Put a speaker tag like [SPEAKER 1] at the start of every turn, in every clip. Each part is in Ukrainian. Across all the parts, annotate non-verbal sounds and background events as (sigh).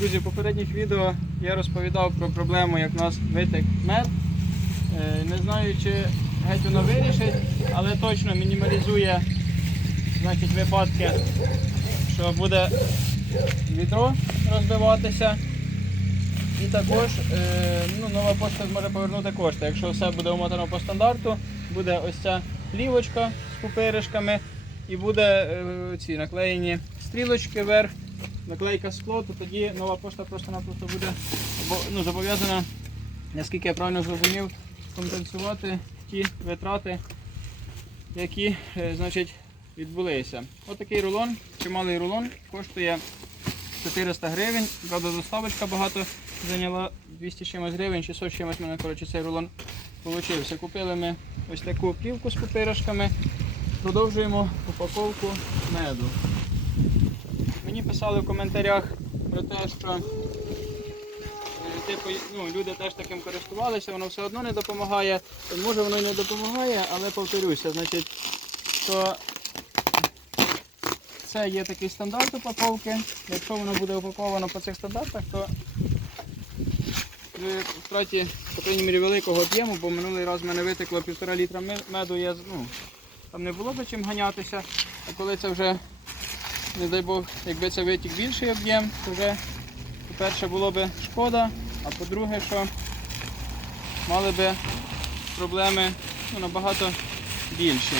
[SPEAKER 1] Друзі, в попередніх відео я розповідав про проблему, як у нас витек мед. Е, Не знаю, чи геть воно вирішить, але точно мінімалізує значить, випадки, що буде відро розбиватися. І також е, ну, нова пошта зможе повернути кошти. Якщо все буде умотано по стандарту, буде ось ця плівочка з пупиришками і буде е, ці наклеєні стрілочки вверх, наклейка скло, то тоді нова пошта просто-напросто буде ну, зобов'язана, наскільки я правильно зрозумів, компенсувати ті витрати, які е, значить, відбулися. Отакий рулон, чималий рулон, коштує 400 гривень. Правда, доставочка багато зайняла 200 чимось гривень, 600 чимось мене коротше, цей рулон получився. Купили ми ось таку плівку з пупиришками. Продовжуємо упаковку меду. Мені писали в коментарях про те, що е, типу, ну, люди теж таким користувалися, воно все одно не допомагає. Може воно і не допомагає, але повторюся, значить, що це є такий стандарт упаковки. Якщо воно буде упаковано по цих стандартах, то при втраті, по крайній мірі, великого об'єму, бо минулий раз в мене витекло півтора літра меду, я, ну, там не було за чим ганятися. А коли це вже, не дай Бог, якби це витік більший об'єм, то вже, по-перше, було би шкода, а по-друге, що мали би проблеми ну, набагато більші.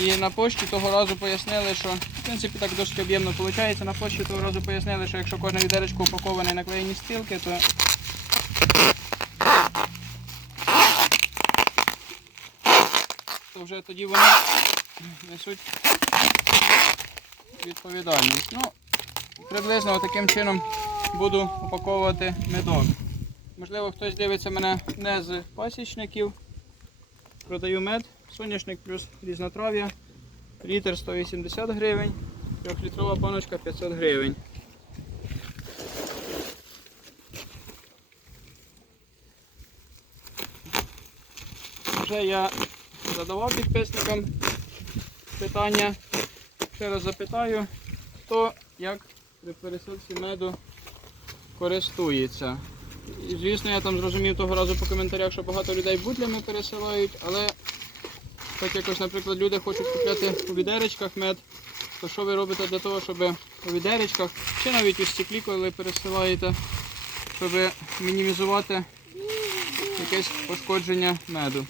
[SPEAKER 1] І на пошті того разу пояснили, що в принципі так досить об'ємно виходить. На пошті того разу пояснили, що якщо кожне відеречко упаковане і наклеєні стрілки, то то вже тоді вони несуть відповідальність. Ну, приблизно таким чином буду упаковувати медок. Можливо, хтось дивиться мене не з пасічників. Продаю мед, соняшник плюс різнотрав'я. Літр 180 гривень, трьохлітрова баночка 500 гривень. Вже я задавав підписникам питання. Ще раз запитаю, хто як при пересилці меду користується. І, звісно, я там зрозумів того разу по коментарях, що багато людей бутлями пересилають, але так якось, наприклад, люди хочуть купляти у відеречках мед, то що ви робите для того, щоб у відеречках, чи навіть у стеклі, коли пересилаєте, щоб мінімізувати якесь пошкодження меду?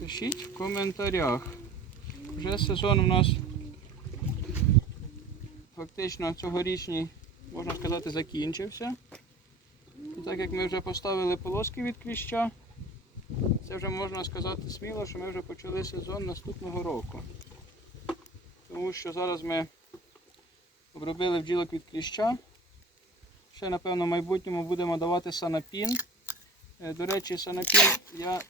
[SPEAKER 1] Пишіть в коментарях. Вже сезон у нас фактично цьогорічний, можна сказати, закінчився. І так як ми вже поставили полоски від кліща, це вже можна сказати сміло, що ми вже почали сезон наступного року. Тому що зараз ми обробили бджілок від кліща. Ще, напевно, в майбутньому будемо давати санапін. Е, До речі, санапін я, е,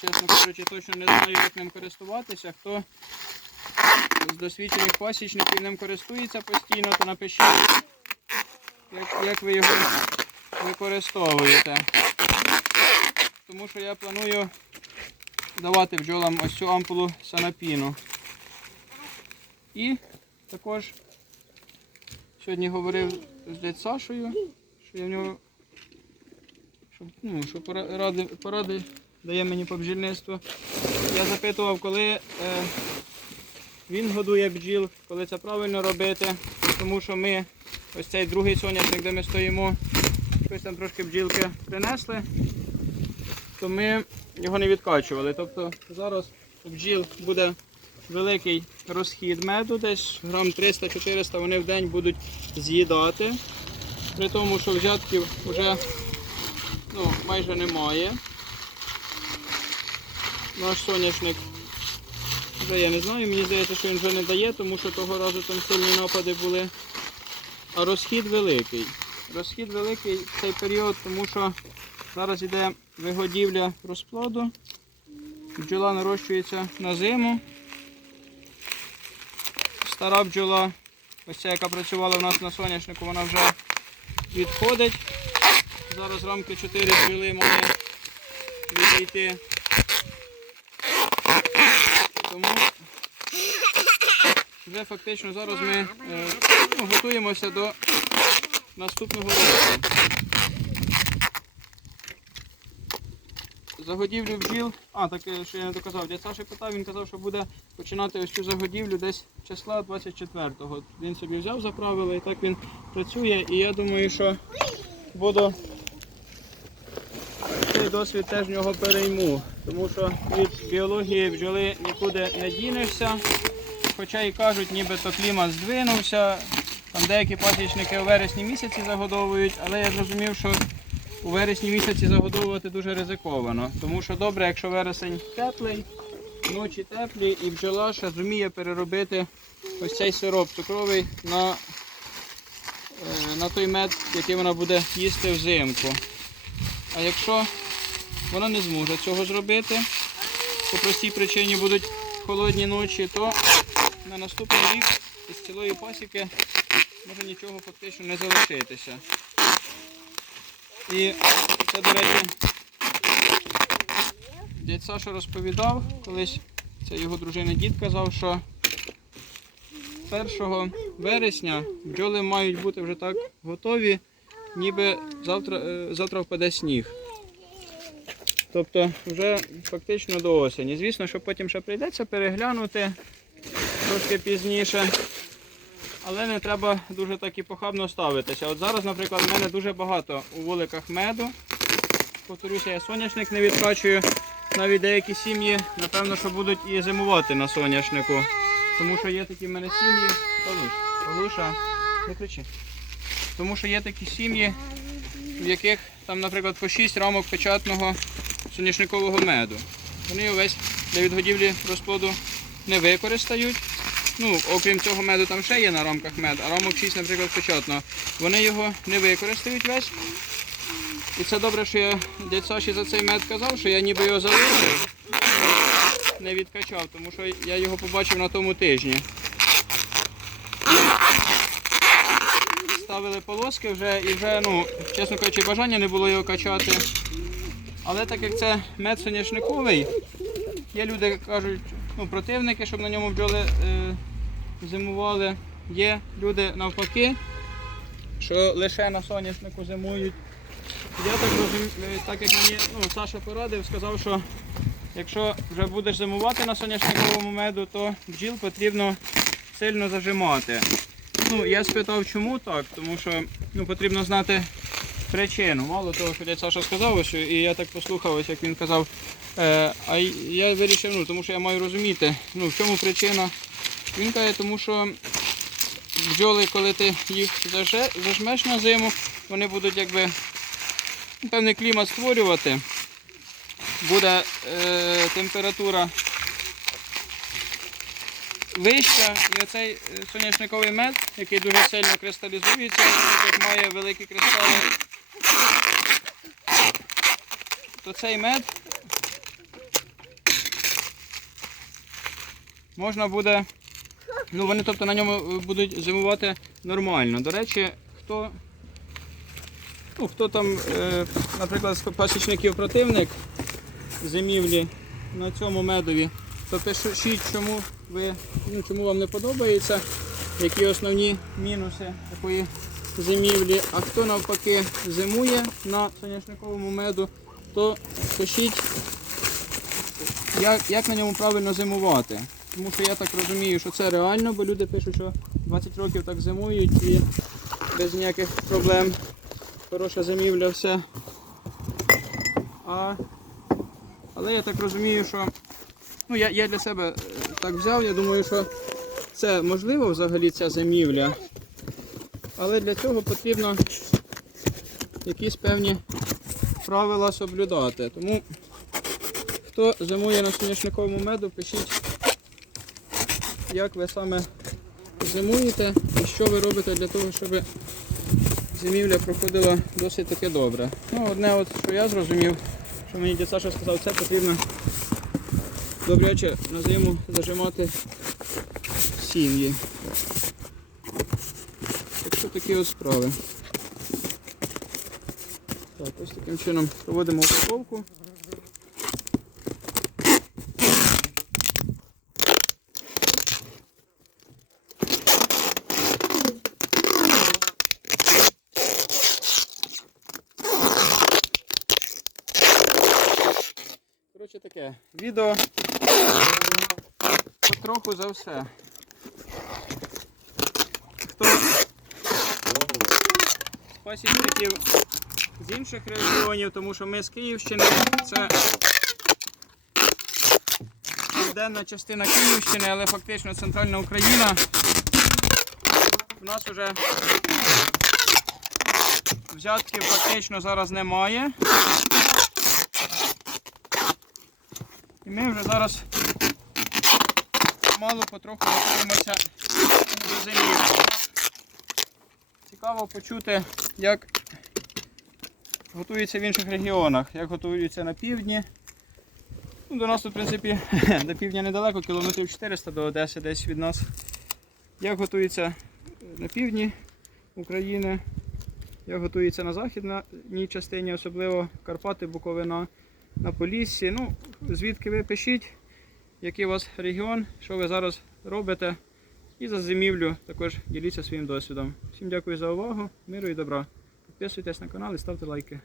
[SPEAKER 1] чесно кажучи, точно не знаю, як ним користуватися. Хто з досвідчених пасічників ним користується постійно, то напишіть, як, як ви його використовуєте. Тому що я планую давати бджолам ось цю ампулу санапіну. І також сьогодні говорив з дядь Сашою, що я в нього що, ну, що пора- ради, поради дає мені по бджільництву. Я запитував, коли е, він годує бджіл, коли це правильно робити, тому що ми ось цей другий соняшник, де ми стоїмо, щось там трошки бджілки принесли, то ми його не відкачували. Тобто зараз у бджіл буде великий розхід меду, десь грам 300-400 вони в день будуть з'їдати. При тому, що взятків вже ну, майже немає. Наш соняшник я не знаю, мені здається, що він вже не дає, тому що того разу там сильні напади були. А розхід великий. Розхід великий в цей період, тому що зараз йде вигодівля розплоду. Бджола нарощується на зиму. Стара бджола, ось ця, яка працювала у нас на соняшнику, вона вже відходить. Зараз рамки 4 бджоли має відійти. Тому вже фактично зараз ми е, ну, готуємося до наступного року. Загодівлю бджіл. А, так е, що я не доказав. Дядь Саша питав, він казав, що буде починати ось цю загодівлю десь числа 24-го. Він собі взяв за правило і так він працює. І я думаю, що буду цей досвід теж в нього перейму. Тому що від біології бджоли нікуди не дінешся. Хоча і кажуть, нібито клімат здвинувся. Там деякі пасічники у вересні місяці загодовують, але я зрозумів, що у вересні місяці загодовувати дуже ризиковано. Тому що добре, якщо вересень теплий, ночі теплі і бджола ще зуміє переробити ось цей сироп цукровий на, е, на той мед, який вона буде їсти взимку. А якщо вона не зможе цього зробити, по простій причині будуть холодні ночі, то на наступний рік із цілої пасіки може нічого фактично не залишитися. І це, до речі, дядь Саша розповідав, колись це його дружина дід казав, що 1 вересня бджоли мають бути вже так готові, ніби завтра, е, завтра впаде сніг. Тобто вже фактично до осені. Звісно, що потім ще прийдеться переглянути трошки пізніше. Але не треба дуже так і похабно ставитися. От зараз, наприклад, в мене дуже багато у вуликах меду. Повторюся, я соняшник не відкачую. Навіть деякі сім'ї, напевно, що будуть і зимувати на соняшнику. Тому що є такі в мене сім'ї. Полуша, не кричи. Тому що є такі сім'ї, в яких там, наприклад, по 6 рамок печатного соняшникового меду. Вони його весь для відгодівлі розплоду не використають. Ну, окрім цього меду там ще є на рамках мед, а рамок 6, наприклад, печатного. Вони його не використають весь. І це добре, що я дядь Саші за цей мед казав, що я ніби його залишив, не відкачав, тому що я його побачив на тому тижні. Ставили полоски вже і вже, ну, чесно кажучи, бажання не було його качати. Але так як це мед соняшниковий, є люди, кажуть, ну, противники, щоб на ньому бджоли е, зимували. Є люди навпаки, що лише на соняшнику зимують. Я так розумію, так як мені ну, Саша порадив, сказав, що якщо вже будеш зимувати на соняшниковому меду, то бджіл потрібно сильно зажимати. Ну, я спитав, чому так, тому що ну, потрібно знати причину. Мало того, що дядь Саша сказав, ось, і я так послухав, як він казав. Е, а я вирішив, ну, тому що я маю розуміти, ну, в чому причина. Він каже, тому що бджоли, коли ти їх зажмеш на зиму, вони будуть якби певний клімат створювати. Буде е, температура вища, і оцей е, соняшниковий мед, який дуже сильно кристалізується, як має великі кристали, то цей мед можна буде, ну вони тобто на ньому е, будуть зимувати нормально. До речі, хто, ну, хто там, е, наприклад, з пасічників противник зимівлі на цьому медові, то пишіть, чому ви, ну, чому вам не подобається, які основні мінуси такої зимівлі. А хто навпаки зимує на соняшниковому меду, то пишіть, як, як на ньому правильно зимувати. Тому що я так розумію, що це реально, бо люди пишуть, що 20 років так зимують і без ніяких проблем. Хороша зимівля, все. А, але я так розумію, що ну, я, я для себе е, так взяв, я думаю, що це можливо взагалі ця зимівля. Але для цього потрібно якісь певні правила соблюдати. Тому хто зимує на соняшниковому меду, пишіть, як ви саме зимуєте і що ви робите для того, щоб зимівля проходила досить таки добре. Ну, одне, от, що я зрозумів, що мені дід Саша сказав, це потрібно добряче на зиму зажимати сім'ї. Так що такі от справи. Так, ось таким чином проводимо упаковку. Таке. Відео потроху за все. Хто пасічників з інших регіонів, тому що ми з Київщини, це південна частина Київщини, але фактично центральна Україна. У нас вже взятків фактично зараз немає. І ми вже зараз мало потроху готуємося до зимівлі. Цікаво почути, як готується в інших регіонах, як готуються на півдні. Ну, до нас тут, в принципі, (laughs) до півдня недалеко, кілометрів 400 до Одеси десь від нас. Як готується на півдні України, як готується на західній частині, особливо Карпати, Буковина, на Поліссі. Ну, звідки ви пишіть, який у вас регіон, що ви зараз робите. І за зимівлю також діліться своїм досвідом. Всім дякую за увагу, миру і добра. Підписуйтесь на канал і ставте лайки.